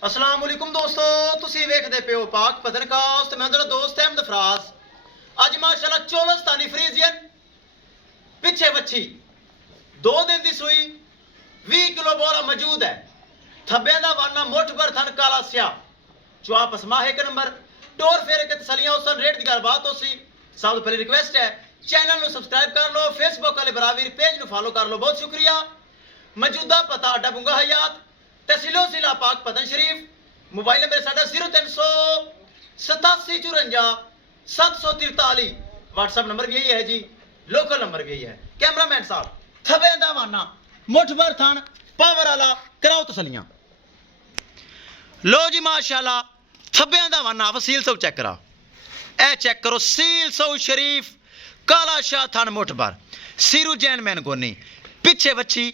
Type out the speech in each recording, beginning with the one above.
अस्सलाम वालेकुम दोस्तों, तुसी वेखदे पियो पाक पतनकास्ट। मैं तेरा दोस्त अहमद फराज। अज माशाल्लाह चोलस्तानी फ्रीजियन पिछे बच्ची 2 दिन दी सूई 20 किलो बोरा मौजूद है। थब्बे दा वाना मुठ भर थन काला स्या चुआ पसमा एक नंबर टोर फेरे के तसलियां उसन रेट दी गलबात होसी। सब तो पहले रिक्वेस्ट है चैनल नु सब्सक्राइब कर लो, फेसबुक वाले बराबर पेज नु फॉलो कर लो, बहुत शुक्रिया। मौजूदा पता अड्डा बुंगा हयात तहसीलो जिला पाक पतन शरीफ। मोबाइल नंबर साडा 0387 54 743। व्हाट्सएप नंबर भी यही है जी, लोकल नंबर भी यही है। कैमरामैन साहब थबे दा वाना मुठ भर थान पावर वाला कराओ तसलियां। लो जी माशाल्लाह थब्बे दा वाना फसील सब चेक करा, ए चेक करो सील सौ शरीफ काला शाह थान मुठ भर सीरू जैन मैन गोनी पिछे बच्ची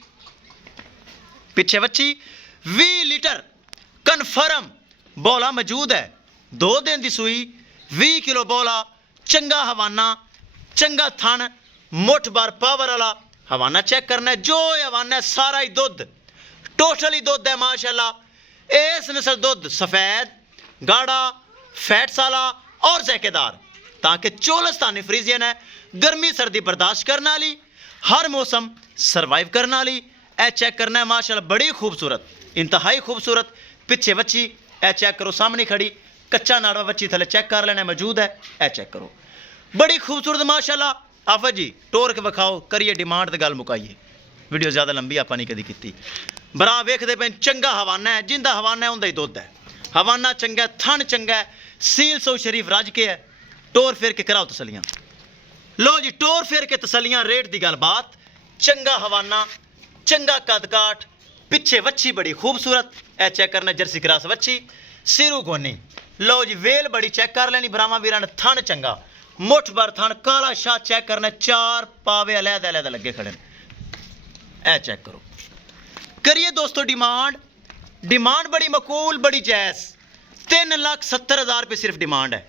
20 लीटर कन्फर्म बोला मौजूद है। 2 दिन की सूई 20 किलो बोला चंगा हवाना चंगा थन मुठ बार पावर वाला हवाना चेक करना है। जो हवाना है सारा ही दुध टोटल ही दुध है माशाल्लाह। इस नस्ल दुध सफ़ेद गाढ़ा फैट्स वाला और जैकेदार ताकि चोलस्तानी फ्रीजियन है, गर्मी सर्दी बर्दाश्त करने वाली, हर मौसम सर्वाइव करने वाली। ए चेक करना है माशाल्लाह बड़ी खूबसूरत इंतहाई खूबसूरत पिछे बच्ची। ए चेक करो सामने खड़ी कच्चा नाड़वा बच्ची थले चेक कर लेना मौजूद है। ए चेक करो बड़ी खूबसूरत माशाल्लाह। आफा जी टोर के विखाओ करिए डिमांड ते गल मुकाइए, वीडियो ज़्यादा लंबी आपा नहीं कदी की। बरा वेखदे पे चंगा हवाना है, जिंदा हवाना है उंदा ही दुध है। हवाना चंगा है, थन चंगा है, सील सौ शरीफ रज के है। टोर फेर के कराओ तसलियां। लो जी टोर फेर के तसलियां रेट की गलबात। चंगा हवाना चंगा कद काठ पिछे वच्छी बड़ी खूबसूरत। ए चेक करना जर्सी क्रास वच्छी सिरू गोनी। लो जी वेल बड़ी चेक कर लेनी ब्राह्मा वीरा ने, थन चंगा मुठ भर थन काला शाह चेक करना, 4 पावे अलहदा अलहदा लगे खड़े। ए चेक करो करिए दोस्तों डिमांड बड़ी मकूल बड़ी जैस। 3,70,000 रुपये सिर्फ डिमांड है।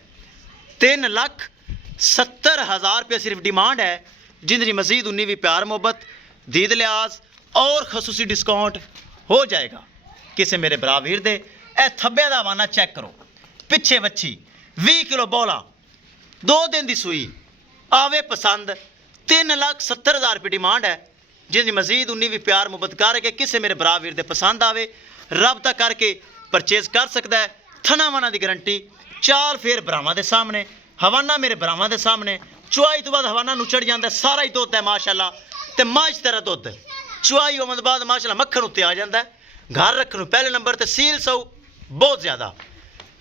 3,70,000 रुपये सिर्फ डिमांड है। जिंदगी मजीद उन्नी भी प्यार मोहब्बत दीद लिहाज और खसूसी डिस्काउंट हो जाएगा किसे मेरे भरा वीर दे। ए थब्बे दा वाना चेक करो पिछे बच्ची 20 किलो बोला 2 दिन की सूई आवे पसंद। 3,70,000 रुपये डिमांड है। जिंदगी मजीद उन्नी भी प्यार मुहब्बत करके किसे मेरे भरा वीर दे पसंद आवे रब्ता करके परचेज कर सकता है। थना वना की गारंटी चाल फेर भरावां दे सामने, हवाना मेरे भरावां दे सामने। चुआई तो बाद हवाना नुचड़ जाता सारा ही दुध है माशाल्लाह। ते मझ तरह दुध चुआई होने बाद माशाल्लाह मक्खन उत्ते आ जाता है। घर रखने पहले नंबर ते सील सौ बहुत ज़्यादा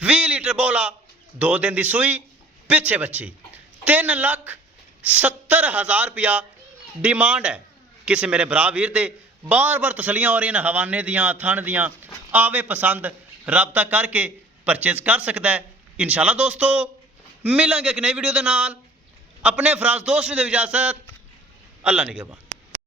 20 लीटर बोला 2 दिन की सूई पिछे बच्ची। 3,70,000 रुपया डिमांड है किसी मेरे भरा वीर दे। बार बार तसलियां हो रही हैं हवाने दियाँ थन दियाँ, आवे पसंद रब्ता करके परचेज कर सकता है। इंशाल्लाह दोस्तों मिलेंगे एक नई वीडियो के नाल। अपने फराज दोस्त ने दे इजाजत, अल्लाह निगहबान।